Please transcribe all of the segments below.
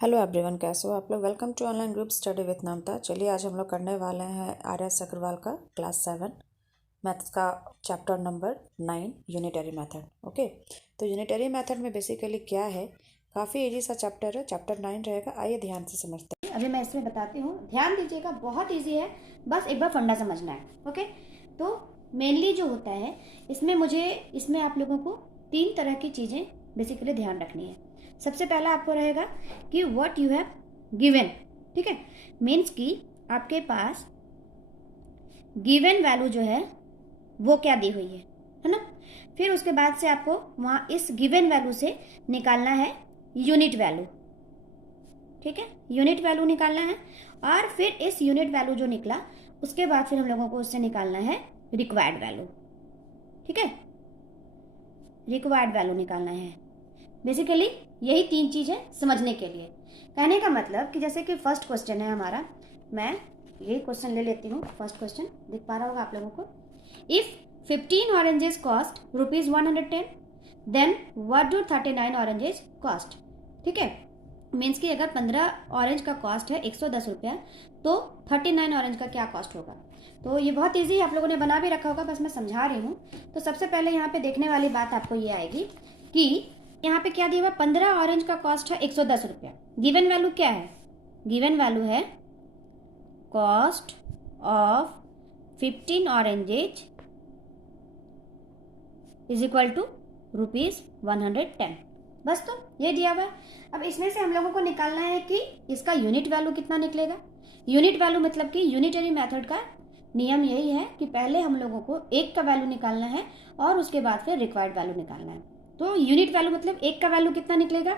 Hello everyone, कैसे हो आप लोग। Welcome to online group study with Namta. चलिए आज हम लोग करने वाले हैं RS अग्रवाल का क्लास 7 मैथ्स का chapter number 9 unitary method. Okay, तो यूनिटरी मेथड में बेसिकली क्या है, काफ़ी इजी सा चैप्टर है, चैप्टर 9 रहेगा। आइए ध्यान से समझते हैं। अभी मैं इसमें बताती हूँ, ध्यान दीजिएगा, बहुत इजी है, बस एक बार फंडा समझना है। ओके, तो मेनली जो होता है इसमें आप लोगों को तीन तरह की चीज़ें बेसिकली ध्यान रखनी है। सबसे पहला आपको रहेगा कि व्हाट यू हैव गिवन। ठीक है, मीन्स कि आपके पास गिवन वैल्यू जो है वो क्या दी हुई है ना। फिर उसके बाद से आपको वहाँ इस गिवन वैल्यू से निकालना है यूनिट वैल्यू। ठीक है, यूनिट वैल्यू निकालना है, और फिर इस यूनिट वैल्यू जो निकला उसके बाद फिर हम लोगों को उससे निकालना है रिक्वायर्ड वैल्यू। ठीक है, रिक्वायर्ड वैल्यू निकालना है। बेसिकली यही तीन चीज़ है समझने के लिए। कहने का मतलब कि जैसे कि फर्स्ट क्वेश्चन है हमारा, मैं यही क्वेश्चन ले लेती हूँ। फर्स्ट क्वेश्चन दिख पा रहा होगा आप लोगों को। If 15 oranges cost ₹110, then what do 39 oranges cost. ठीक है, मीन्स कि अगर 15 ऑरेंज का कॉस्ट है 110 रुपया, तो 39 ऑरेंज का क्या कॉस्ट होगा। तो ये बहुत ईजी है, आप लोगों ने बना भी रखा होगा, बस मैं समझा रही हूँ। तो सबसे पहले यहाँ पे देखने वाली बात आपको ये आएगी कि यहाँ पे क्या दिया हुआ, 15 ऑरेंज का कॉस्ट है 110 रुपया। गिवन वैल्यू क्या है, गिवन वैल्यू है cost of 15 oranges is equal to ₹110। बस तो ये दिया हुआ है। अब इसमें से हम लोगों को निकालना है कि इसका यूनिट वैल्यू कितना निकलेगा। यूनिट वैल्यू मतलब कि यूनिटरी मेथड का नियम यही है कि पहले हम लोगों को एक का वैल्यू निकालना है और उसके बाद फिर रिक्वायर्ड वैल्यू निकालना है। तो यूनिट वैल्यू मतलब एक का वैल्यू कितना निकलेगा।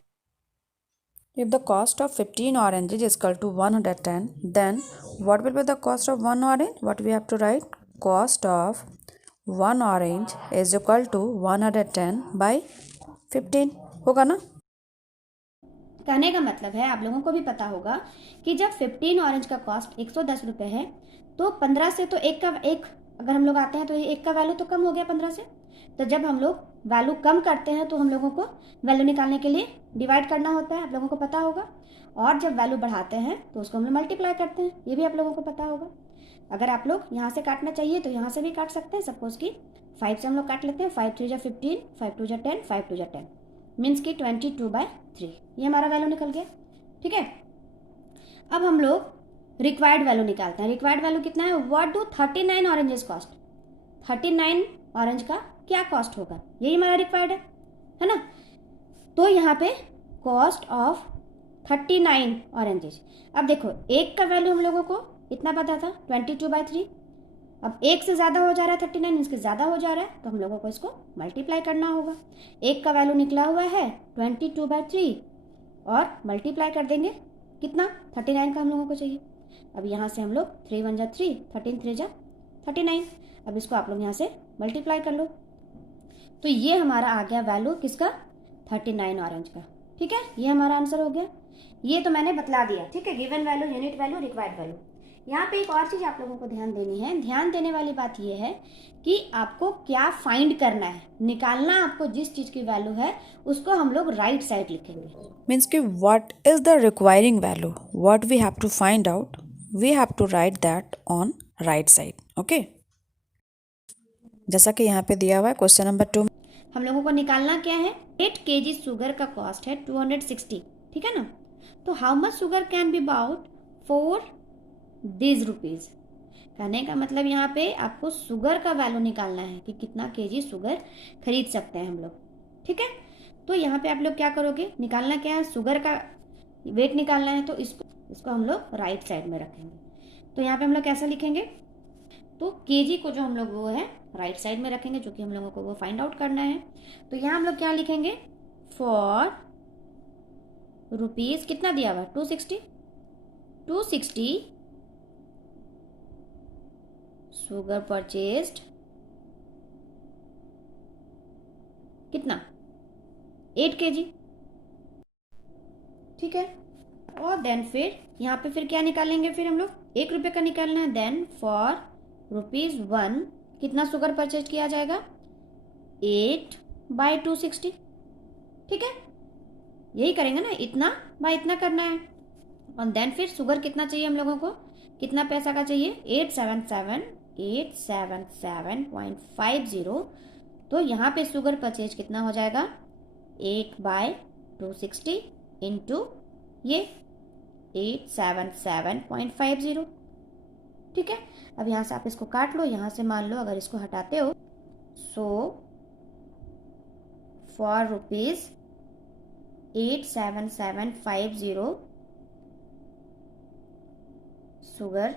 If the cost of 15 oranges is equal to 110, then what will be the cost of 1 orange? What we have to write? Cost of 1 orange is equal to 110 by 15 होगा ना। कहने का मतलब है, आप लोगों को भी पता होगा कि जब 15 ऑरेंज का कॉस्ट 110 रुपये है, तो 15 से तो एक अगर हम लोग आते हैं तो ये एक का वैल्यू तो कम हो गया 15 से। तो जब हम लोग वैल्यू कम करते हैं तो हम लोगों को वैल्यू निकालने के लिए डिवाइड करना होता है, आप लोगों को पता होगा। और जब वैल्यू बढ़ाते हैं तो उसको हम लोग मल्टीप्लाई करते हैं, ये भी आप लोगों को पता होगा। अगर आप लोग यहाँ से काटना चाहिए तो यहाँ से भी काट सकते हैं। सपोज कि 5 से हम लोग काट लेते हैं, 5 3 जा 15, 5 2 जा 10, 5 2 जा 10, मीन्स की 22/3, ये हमारा वैल्यू निकल गया। ठीक है, अब हम लोग रिक्वायर्ड वैल्यू निकालते हैं। रिक्वायर्ड वैल्यू कितना है, what do 39 oranges cost. 39 orange का क्या कॉस्ट होगा, यही हमारा रिक्वायर्ड है ना। तो यहाँ पे कॉस्ट ऑफ 39 ऑरेंजेस। अब देखो एक का वैल्यू हम लोगों को इतना पता था 22/3। अब एक से ज़्यादा हो जा रहा है 39, इसके ज़्यादा हो जा रहा है, तो हम लोगों को इसको मल्टीप्लाई करना होगा। एक का वैल्यू निकला हुआ है 22/3 और मल्टीप्लाई कर देंगे कितना, 39 का हम लोगों को चाहिए। अब यहाँ से हम लोग 3 1 जा 3, 13 3 जा 39। अब इसको आप लोग यहाँ से मल्टीप्लाई कर लो, तो ये हमारा आ गया वैल्यू किसका, 39 ऑरेंज का। ठीक है, ये हमारा आंसर हो गया। ये तो मैंने बतला दिया। ठीक है, given value, unit value, required value. यहाँ पे एक और चीज़ आप लोगों को ध्यान देनी है। ध्यान देने वाली बात ये है कि आपको क्या फाइंड करना है, निकालना आपको जिस चीज़ की वैल्यू है उसको हम लोग राइट साइड लिखेंगे। मीन्स कि what is the requiring value, what we have to find out, we have to write that on right side. Okay, जैसा कि यहाँ पे दिया हुआ है क्वेश्चन नंबर 2, हम लोगों को निकालना क्या है, 8 kg शुगर का कॉस्ट है 260। ठीक है ना, तो how much sugar can be bought for this rupees. कहने का मतलब यहाँ पे आपको शुगर का वैल्यू निकालना है कि कितना केजी शुगर खरीद सकते हैं हम लोग। ठीक है, तो यहाँ पे आप लोग क्या करोगे, निकालना क्या है, शुगर का वेट निकालना है, तो इसको हम लोग राइट साइड में रखेंगे। तो यहाँ पे हम लोग कैसा लिखेंगे, तो केजी को जो हम लोग वो है राइट साइड में रखेंगे, जो कि हम लोगों को वो फाइंड आउट करना है। तो यहाँ हम लोग क्या लिखेंगे, फॉर रुपीज़ कितना दिया हुआ, 260 शुगर परचेस्ड कितना, 8 kg। ठीक है, और देन फिर यहाँ पे फिर क्या निकालेंगे, फिर हम लोग 1 रुपये का निकालना है। देन फॉर ₹1 कितना शुगर परचेज किया जाएगा, 8/260। ठीक है, यही करेंगे ना, इतना बाय इतना करना है। और देन फिर शुगर कितना चाहिए हम लोगों को, कितना पैसा का चाहिए, 877.50। तो यहाँ पे शुगर परचेज कितना हो जाएगा, 8/260 इंटू ये 877.50। ठीक है, अब यहाँ से आप इसको काट लो, यहाँ से मान लो अगर इसको हटाते हो, so for ₹87750 sugar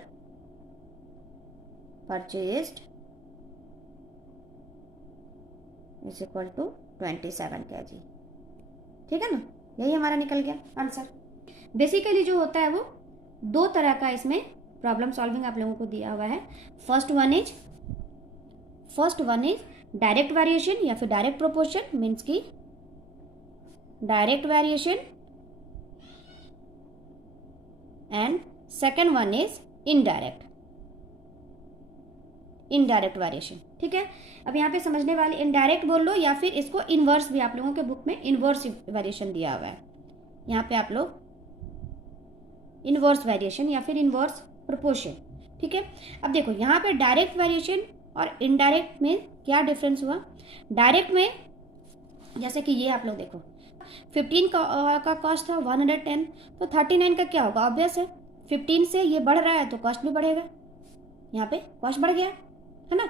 purchased is equal to 27 kg। ठीक है ना, यही हमारा निकल गया आंसर। बेसिकली जो होता है वो दो तरह का इसमें प्रॉब्लम सॉल्विंग आप लोगों को दिया हुआ है। First one is direct variation या फिर डायरेक्ट प्रोपोर्शन, मीन्स की direct variation, and second one is indirect variation. ठीक है, अब यहाँ पे समझने वाले इनडायरेक्ट बोल लो या फिर इसको इनवर्स भी, आप लोगों के बुक में इनवर्स वेरिएशन दिया हुआ है, यहाँ पे आप लोग इनवर्स वेरिएशन या फिर इनवर्स प्रोपोर्शन। ठीक है, अब देखो यहाँ पे डायरेक्ट वेरिएशन और इनडायरेक्ट में क्या डिफरेंस हुआ। डायरेक्ट में जैसे कि ये आप लोग देखो 15 का कॉस्ट था 110, तो 39 का क्या होगा, ऑब्वियस है 15 से ये बढ़ रहा है तो कॉस्ट भी बढ़ेगा, यहाँ पे कॉस्ट बढ़ गया है ना।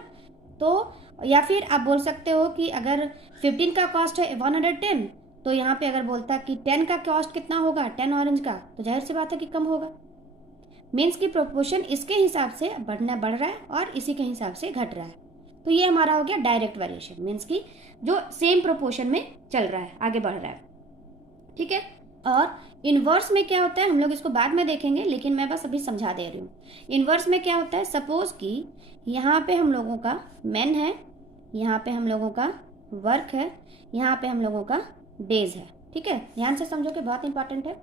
तो या फिर आप बोल सकते हो कि अगर 15 का कॉस्ट है 110, तो यहाँ पे अगर बोलता कि 10 का कॉस्ट कितना होगा, 10 ऑरेंज का, तो जाहिर सी बात है कि कम होगा। मीन्स की प्रोपोर्शन इसके हिसाब से बढ़ रहा है और इसी के हिसाब से घट रहा है। तो ये हमारा हो गया डायरेक्ट वेरिएशन, मीन्स की जो सेम प्रोपोर्शन में चल रहा है, आगे बढ़ रहा है। ठीक है, और इनवर्स में क्या होता है हम लोग इसको बाद में देखेंगे, लेकिन मैं बस अभी समझा दे रही हूँ। इनवर्स में क्या होता है, सपोज कि यहाँ पे हम लोगों का मेन है, यहाँ पे हम लोगों का वर्क है, यहाँ पे हम लोगों का डेज है। ठीक है, ध्यान से समझो कि बहुत इंपॉर्टेंट है।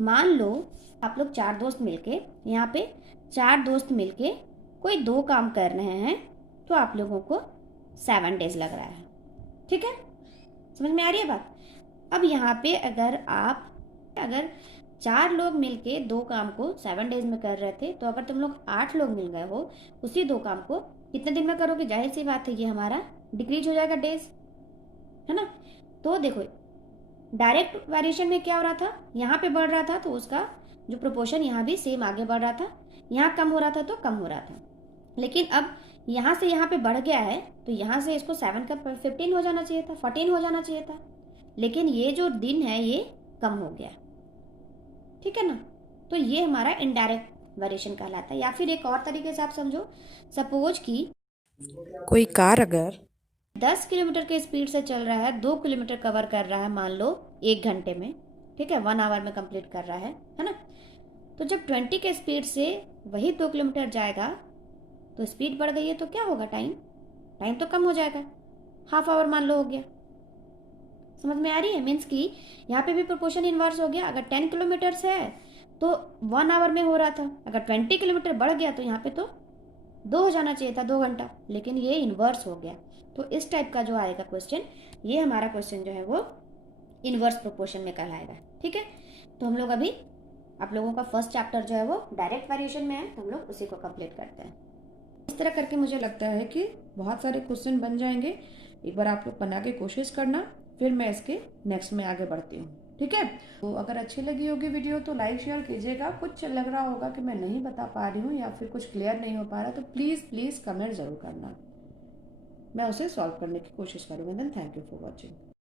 मान लो आप लोग 4 दोस्त मिलके, यहाँ पे 4 दोस्त मिलके कोई 2 काम कर रहे हैं, तो आप लोगों को 7 डेज लग रहा है। ठीक है, समझ में आ रही है बात। अब यहाँ पे अगर 4 लोग मिलके 2 काम को 7 डेज में कर रहे थे, तो अगर तुम लोग 8 लोग मिल गए हो उसी 2 काम को कितने दिन में करोगे, जाहिर सी बात है ये हमारा डिक्रीज हो जाएगा डेज, है ना। तो देखो डायरेक्ट वेरिएशन में क्या हो रहा था, यहाँ पे बढ़ रहा था तो उसका जो प्रोपोर्शन यहाँ भी सेम आगे बढ़ रहा था, यहाँ कम हो रहा था तो कम हो रहा था। लेकिन अब यहाँ से यहाँ पे बढ़ गया है, तो यहाँ से इसको 7 का 15 हो जाना चाहिए था, 14 हो जाना चाहिए था, लेकिन ये जो दिन है ये कम हो गया। ठीक है ना, तो ये हमारा इनडायरेक्ट वेरिएशन कहलाता है। या फिर एक और तरीके से आप समझो, सपोज कि कोई कार अगर 10 किलोमीटर के स्पीड से चल रहा है, 2 किलोमीटर कवर कर रहा है मान लो 1 घंटे में, ठीक है, 1 आवर में कंप्लीट कर रहा है ना। तो जब 20 के स्पीड से वही 2 किलोमीटर जाएगा, तो स्पीड बढ़ गई है तो क्या होगा, टाइम तो कम हो जाएगा, हाफ आवर मान लो हो गया। समझ में आ रही है, मीन्स कि यहाँ पे भी प्रोपोर्शन इनवर्स हो गया। अगर 10 किलोमीटर है तो 1 आवर में हो रहा था, अगर 20 किलोमीटर बढ़ गया तो यहाँ पे तो 2 हो जाना चाहिए था, 2 घंटा, लेकिन ये इनवर्स हो गया। तो इस टाइप का जो आएगा क्वेश्चन, ये हमारा क्वेश्चन जो है वो इनवर्स प्रोपोर्शन में कहलाएगा। ठीक है, तो हम लोग अभी आप लोगों का फर्स्ट चैप्टर जो है वो डायरेक्ट वेरिएशन में है, तो हम लोग उसी को कंप्लीट करते हैं। इस तरह करके मुझे लगता है कि बहुत सारे क्वेश्चन बन जाएंगे। एक बार आप लोग बना के कोशिश करना, फिर मैं इसके नेक्स्ट में आगे बढ़ती हूँ। ठीक है, तो अगर अच्छी लगी होगी वीडियो तो लाइक शेयर कीजिएगा। कुछ लग रहा होगा कि मैं नहीं बता पा रही हूँ या फिर कुछ क्लियर नहीं हो पा रहा, तो प्लीज़ कमेंट ज़रूर करना, मैं उसे सॉल्व करने की कोशिश करूँगी। Then thank you for watching.